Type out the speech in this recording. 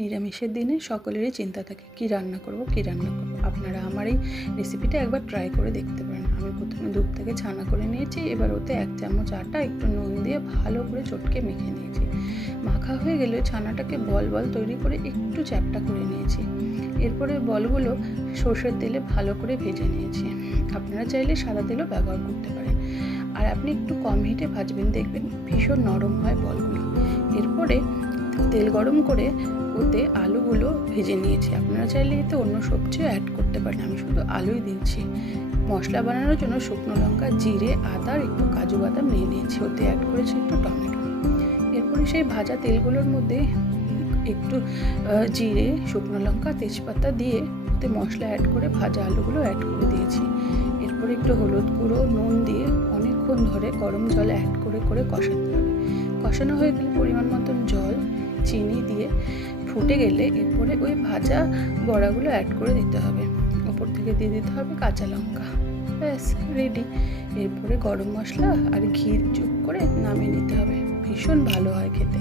নিরামিষের দিনে সকলেরই চিন্তা থাকে কী রান্না করব। আপনারা আমার এই রেসিপিটা একবার ট্রাই করে দেখতে পারেন। আমি প্রথমে দুধ থেকে ছানা করে নিয়েছি, এবার ওতে 1 চামচ আটা একটু নুন দিয়ে ভালো করে চটকে মেখে নিয়েছি। মাখা হয়ে গেলে ছানাটাকে বল বল তৈরি করে একটু চ্যাপ্টা করে নিয়েছি। এরপরে বলগুলো সর্ষের তেলে ভালো করে ভেজে নিয়েছি। আপনারা চাইলে সাদা তেলও ব্যবহার করতে পারেন। আর আপনি একটু কম হিটে ভাজবেন, দেখবেন ভীষণ নরম হয় বলগুলো। এরপরে তেল গরম করে ওতে আলুগুলো ভেজে নিয়েছি। আপনারা চাইলে এতে অন্য সবজিও অ্যাড করতে পারেন, আমি শুধু আলুই দিচ্ছি। মশলা বানানোর জন্য শুকনো লঙ্কা, জিরে, আদা আর একটু কাজু বাদাম নিয়ে নিয়েছি। ওতে অ্যাড করেছি একটু টমেটো। এরপরে সেই ভাজা তেলগুলোর মধ্যে একটু জিরে, শুকনো লঙ্কা, তেজপাতা দিয়ে ওতে মশলা অ্যাড করে ভাজা আলুগুলো অ্যাড করে দিয়েছি। এরপরে একটু হলুদ গুঁড়ো, নুন দিয়ে অনেকক্ষণ ধরে গরম জল অ্যাড করে কষাতে হবে। কষানো হয়ে গেলে পরিমাণ মতন জল, চিনি দিয়ে ফুটে গেলে এরপরে ওই ভাজা বড়াগুলো অ্যাড করে দিতে হবে। ওপর থেকে দিয়ে দিতে হবে কাঁচা লঙ্কা। ব্যাস রেডি। এরপরে গরম মশলা আর ঘি যোগ করে নামিয়ে নিতে হবে। ভীষণ ভালো হয় খেতে।